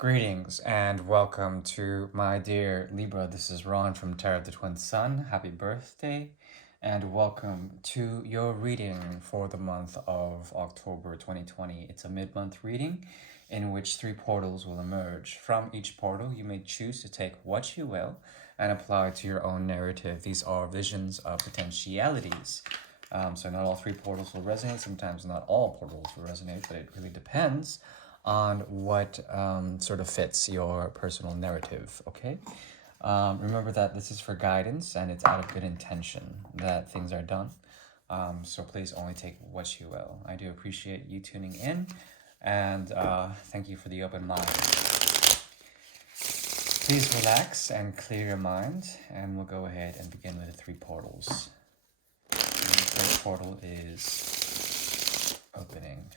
Greetings and welcome to my dear Libra. This is Ron from Tarot the Twin Sun. Happy birthday and welcome to your reading for the month of October 2020. It's a mid-month reading in which 3 portals will emerge. From each portal, you may choose to take what you will and apply it to your own narrative. These are visions of potentialities. So not all 3 portals will resonate. Sometimes not all portals will resonate, but it really depends on what sort of fits your personal narrative, okay? Remember that this is for guidance and it's out of good intention that things are done. So please only take what you will. I do appreciate you tuning in and thank you for the open mind. Please relax and clear your mind and we'll go ahead and begin with the 3 portals. The first portal is opening.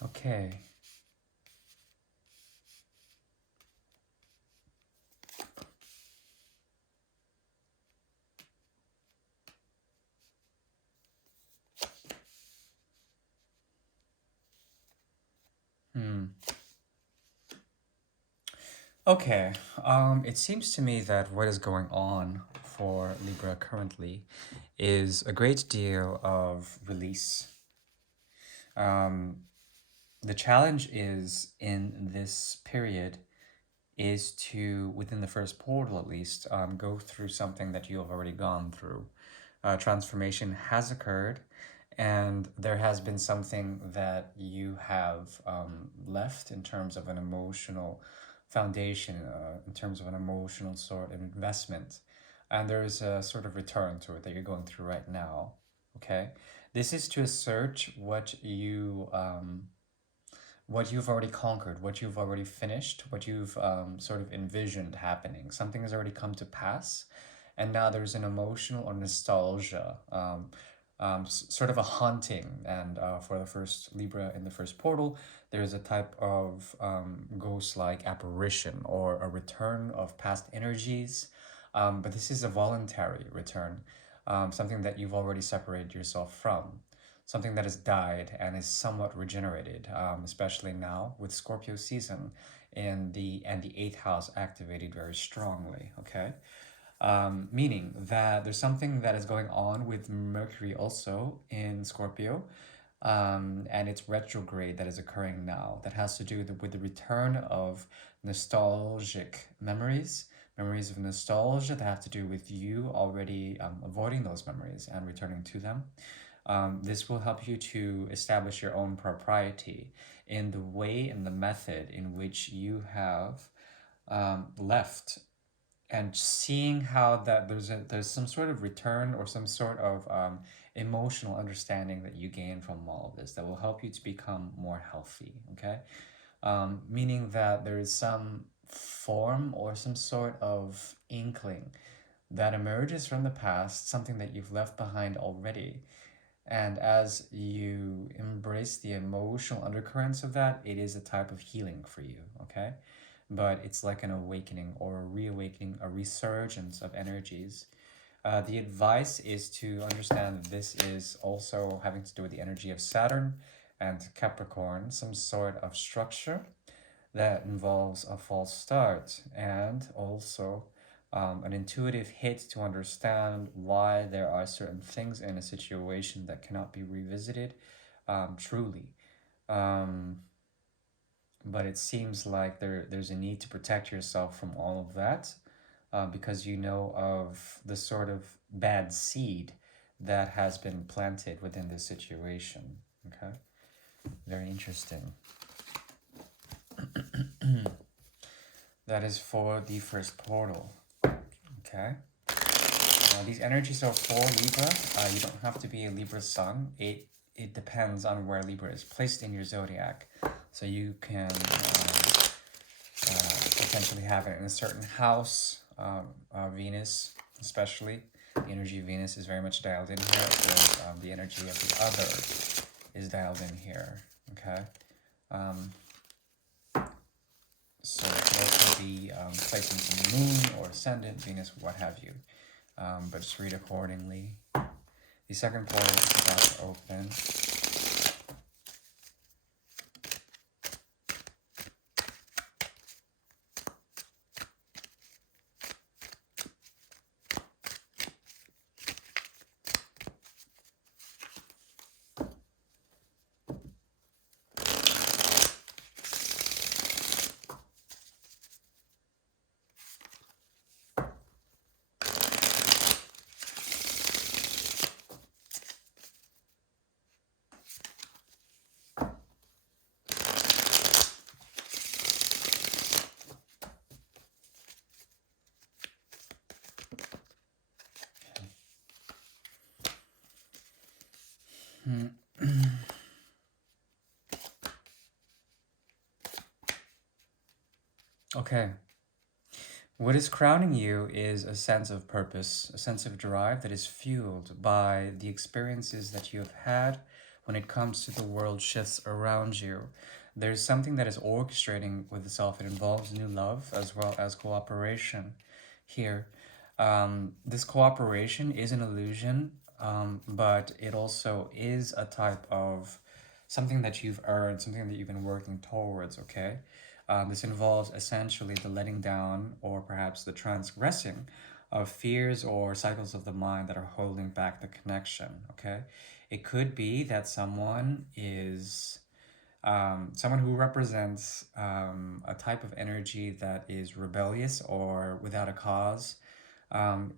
Okay. Okay, it seems to me that what is going on for Libra currently is a great deal of release. The challenge is in this period is to, within the first portal at least, go through something that you have already gone through. Transformation has occurred, and there has been something that you have left in terms of an emotional foundation, in terms of an emotional sort of investment. And there is a sort of return to it that you're going through right now. Okay? This is to assert what you've already conquered, what you've already finished, what you've sort of envisioned happening. Something has already come to pass, and now there's an emotional or nostalgia, sort of a haunting. And for the first Libra in the first portal, there's a type of ghost-like apparition or a return of past energies. But this is a voluntary return, something that you've already separated yourself from, something that has died and is somewhat regenerated, especially now with Scorpio season and the 8th house activated very strongly, okay? Meaning that there's something that is going on with Mercury also in Scorpio, and it's retrograde that is occurring now that has to do with the return of nostalgic memories, memories of nostalgia that have to do with you already avoiding those memories and returning to them. This will help you to establish your own propriety in the way and the method in which you have left, and seeing how that there's some sort of return or some sort of emotional understanding that you gain from all of this that will help you to become more healthy. Okay, meaning that there is some form or some sort of inkling that emerges from the past, something that you've left behind already. And as you embrace the emotional undercurrents of that, it is a type of healing for you, okay? But it's like an awakening or a reawakening, a resurgence of energies. The advice is to understand that this is also having to do with the energy of Saturn and Capricorn, some sort of structure that involves a false start and also an intuitive hit to understand why there are certain things in a situation that cannot be revisited truly. But it seems like there's a need to protect yourself from all of that because you know of the sort of bad seed that has been planted within this situation. Okay, very interesting. That is for the first portal. Okay. These energies are for Libra. You don't have to be a Libra sun. It depends on where Libra is placed in your zodiac. So you can potentially have it in a certain house. Venus, especially. The energy of Venus is very much dialed in here, whereas the energy of the other is dialed in here. Okay. So it could also be placements in the moon or ascendant, Venus, what have you. But just read accordingly. The second portal is about to open. Okay. What is crowning you is a sense of purpose, a sense of drive that is fueled by the experiences that you have had when it comes to the world shifts around you. There's something that is orchestrating with itself. It involves new love as well as cooperation here. This cooperation is an illusion, but it also is a type of something that you've earned, something that you've been working towards, okay? This involves essentially the letting down or perhaps the transgressing of fears or cycles of the mind that are holding back the connection, okay? It could be that someone is someone who represents a type of energy that is rebellious or without a cause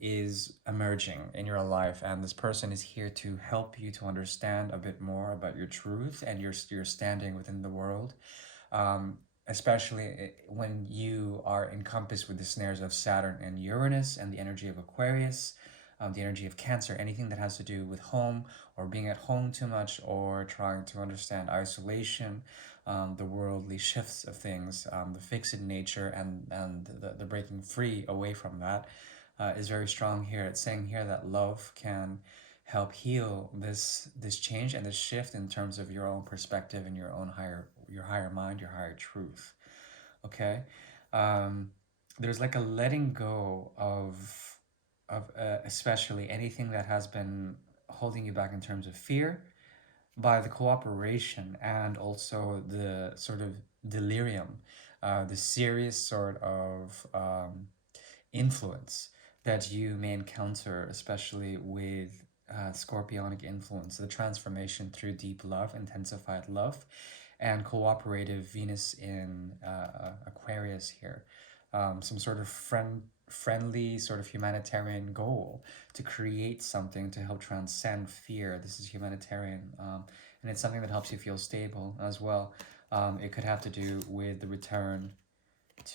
is emerging in your life, and this person is here to help you to understand a bit more about your truth and your standing within the world, um, especially when you are encompassed with the snares of Saturn and Uranus and the energy of Aquarius, the energy of Cancer, anything that has to do with home or being at home too much or trying to understand isolation, the worldly shifts of things, the fixed nature, and the breaking free away from that is very strong here. It's saying here that love can help heal this change and this shift in terms of your own perspective and your higher mind, your higher truth. Okay. um, there's like a letting go of especially anything that has been holding you back in terms of fear by the cooperation and also the sort of delirium, the serious sort of influence that you may encounter, especially with scorpionic influence, the transformation through deep love, intensified love, and cooperative Venus in Aquarius here. Some sort of friendly, sort of humanitarian goal to create something to help transcend fear. This is humanitarian, and it's something that helps you feel stable as well. It could have to do with the return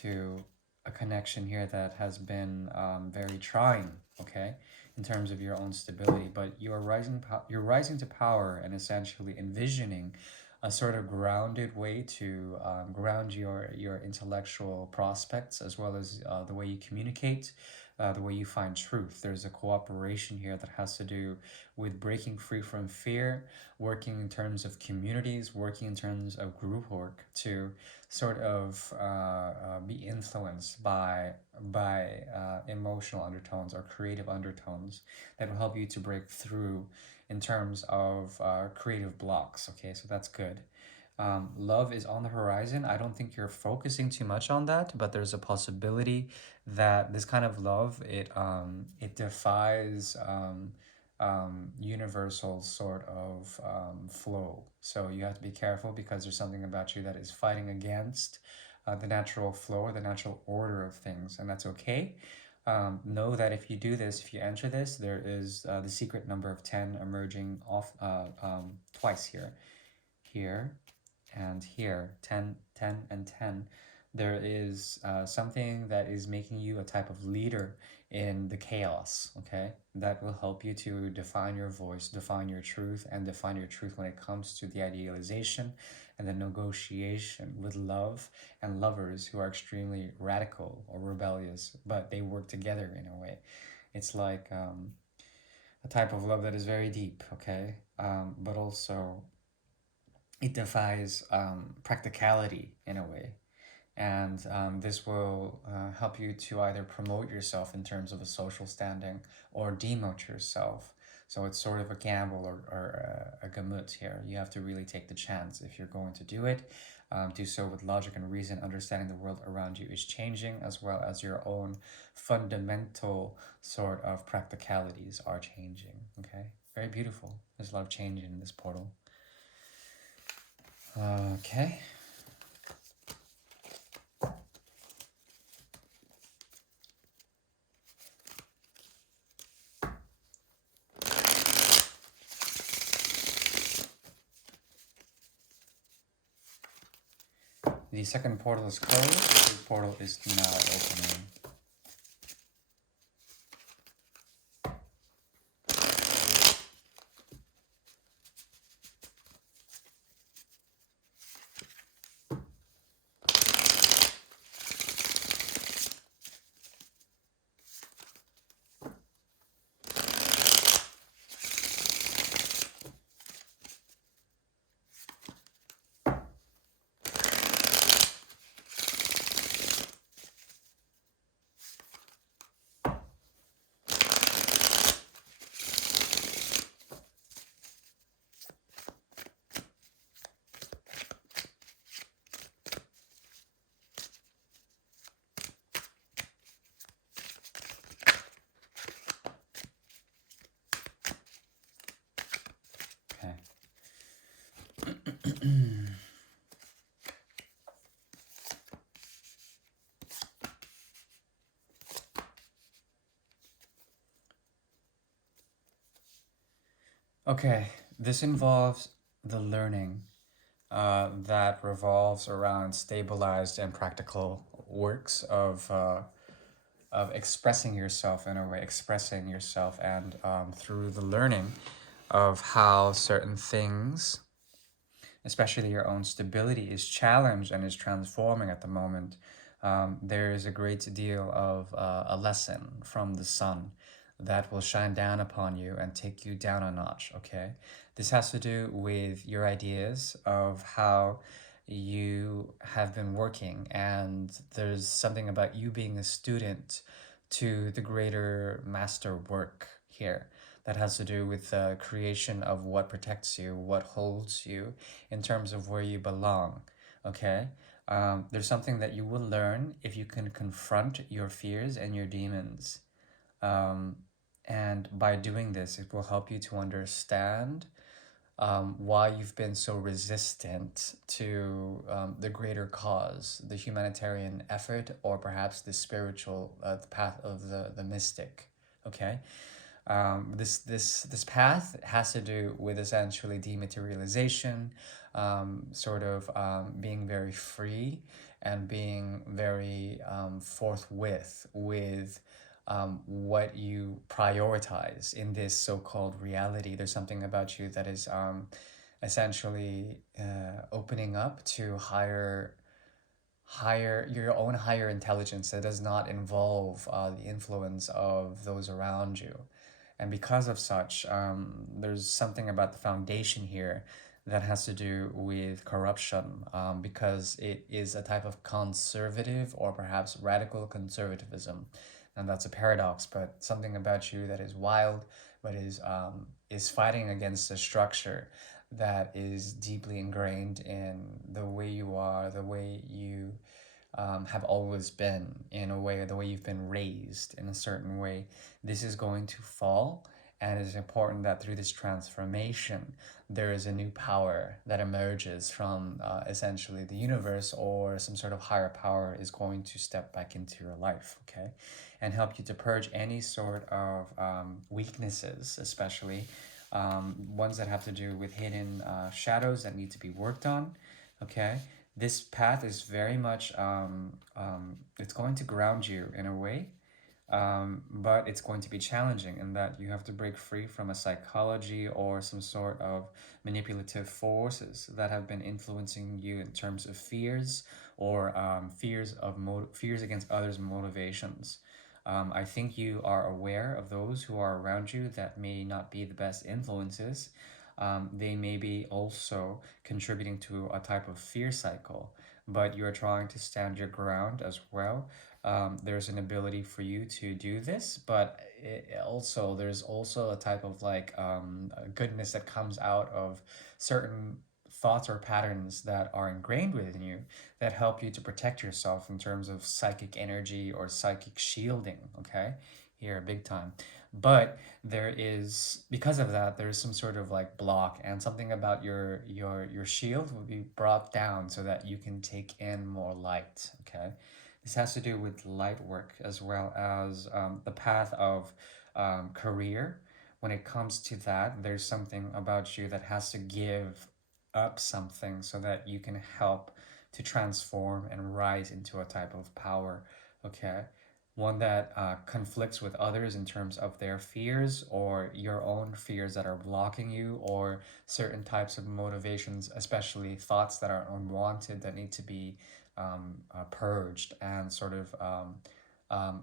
to a connection here that has been very trying, okay, in terms of your own stability. But you're rising to power and essentially envisioning a sort of grounded way to ground your intellectual prospects as well as the way you communicate, the way you find truth. There's a cooperation here that has to do with breaking free from fear, working in terms of communities, working in terms of group work to sort of be influenced by emotional undertones or creative undertones that will help you to break through in terms of creative blocks. Okay, so that's good. Love is on the horizon. I don't think you're focusing too much on that, but there's a possibility that this kind of love it defies universal sort of flow. So you have to be careful because there's something about you that is fighting against the natural flow or the natural order of things, and that's okay. Know that if you do this, if you enter this, there is the secret number of 10 emerging off twice here, here, and here, 10, 10, and 10. There is something that is making you a type of leader in the chaos, okay? That will help you to define your voice, define your truth, and define your truth when it comes to the idealization and the negotiation with love and lovers who are extremely radical or rebellious, but they work together in a way. It's like a type of love that is very deep, okay? But also it defies practicality in a way. And this will help you to either promote yourself in terms of a social standing or demote yourself. So it's sort of a gamble or a gamut here. You have to really take the chance if you're going to do it. Do so with logic and reason, understanding the world around you is changing, as well as your own fundamental sort of practicalities are changing. Okay, very beautiful. There's a lot of change in this portal. Okay. The second portal is closed. The third portal is now opening. Okay. Okay, this involves the learning that revolves around stabilized and practical works of expressing yourself in a way, expressing yourself, and through the learning of how certain things, especially your own stability, is challenged and is transforming at the moment. There is a great deal of a lesson from the sun that will shine down upon you and take you down a notch, okay? This has to do with your ideas of how you have been working, and there's something about you being a student to the greater master work here that has to do with the creation of what protects you, what holds you in terms of where you belong. Okay? There's something that you will learn if you can confront your fears and your demons. Um, and by doing this, it will help you to understand why you've been so resistant to the greater cause, the humanitarian effort, or perhaps the spiritual the path of the mystic. Okay? This path has to do with essentially dematerialization, sort of being very free and being very forthwith with what you prioritize in this so-called reality. There's something about you that is essentially opening up to higher your own higher intelligence that does not involve the influence of those around you. And because of such, there's something about the foundation here that has to do with corruption, because it is a type of conservative or perhaps radical conservatism. And that's a paradox, but something about you that is wild, but is fighting against a structure that is deeply ingrained in the way you are, the way you have always been, in a way, the way you've been raised in a certain way. This is going to fall, and it is important that through this transformation, there is a new power that emerges from essentially the universe, or some sort of higher power is going to step back into your life, okay? And help you to purge any sort of weaknesses, especially ones that have to do with hidden shadows that need to be worked on, okay? This path is very much it's going to ground you in a way, but it's going to be challenging in that you have to break free from a psychology or some sort of manipulative forces that have been influencing you in terms of fears or fears against others' motivations. I think you are aware of those who are around you that may not be the best influences. They may be also contributing to a type of fear cycle, but you're trying to stand your ground as well. There's an ability for you to do this, but there's also a type of like goodness that comes out of certain thoughts or patterns that are ingrained within you that help you to protect yourself in terms of psychic energy or psychic shielding. Okay, here big time. But there is, because of that, there's some sort of like block, and something about your shield will be brought down so that you can take in more light. Okay, this has to do with light work as well as the path of career. When it comes to that, there's something about you that has to give up something so that you can help to transform and rise into a type of power. Okay, one that conflicts with others in terms of their fears or your own fears that are blocking you, or certain types of motivations, especially thoughts that are unwanted that need to be purged and sort of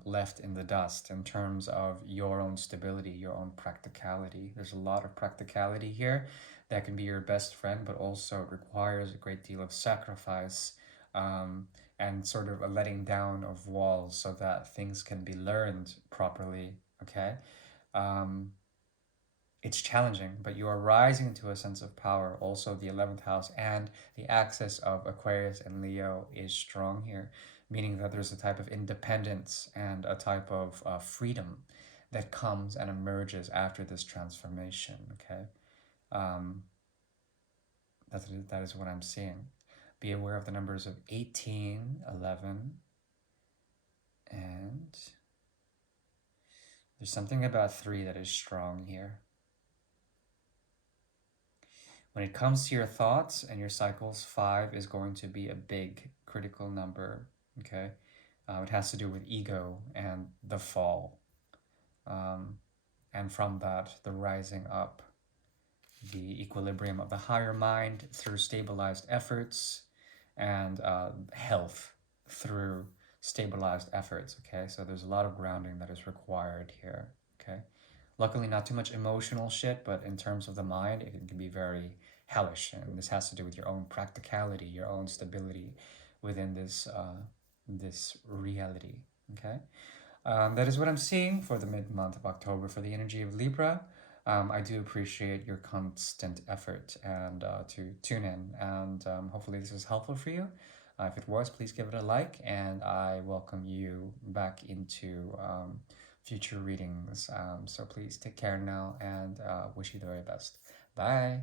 left in the dust in terms of your own stability, your own practicality. There's a lot of practicality here that can be your best friend, but also requires a great deal of sacrifice, and sort of a letting down of walls so that things can be learned properly. Okay. Um, it's challenging, but you are rising into a sense of power. Also, the 11th house and the axis of Aquarius and Leo is strong here, meaning that there's a type of independence and a type of freedom that comes and emerges after this transformation. Okay. Um, that is what I'm seeing. Be aware of the numbers of 18, 11, and there's something about 3 that is strong here. When it comes to your thoughts and your cycles, 5 is going to be a big critical number. Okay, it has to do with ego and the fall, um, and from that, the rising up, the equilibrium of the higher mind through stabilized efforts, and health through stabilized efforts. Okay, so there's a lot of grounding that is required here. Okay, luckily not too much emotional shit, but in terms of the mind, it can be very hellish, and this has to do with your own practicality, your own stability within this reality. Okay, that is what I'm seeing for the mid-month of October for the energy of Libra. I do appreciate your constant effort and to tune in, and hopefully this is helpful for you. If it was, please give it a like, and I welcome you back into future readings. So please take care now, and wish you the very best. Bye.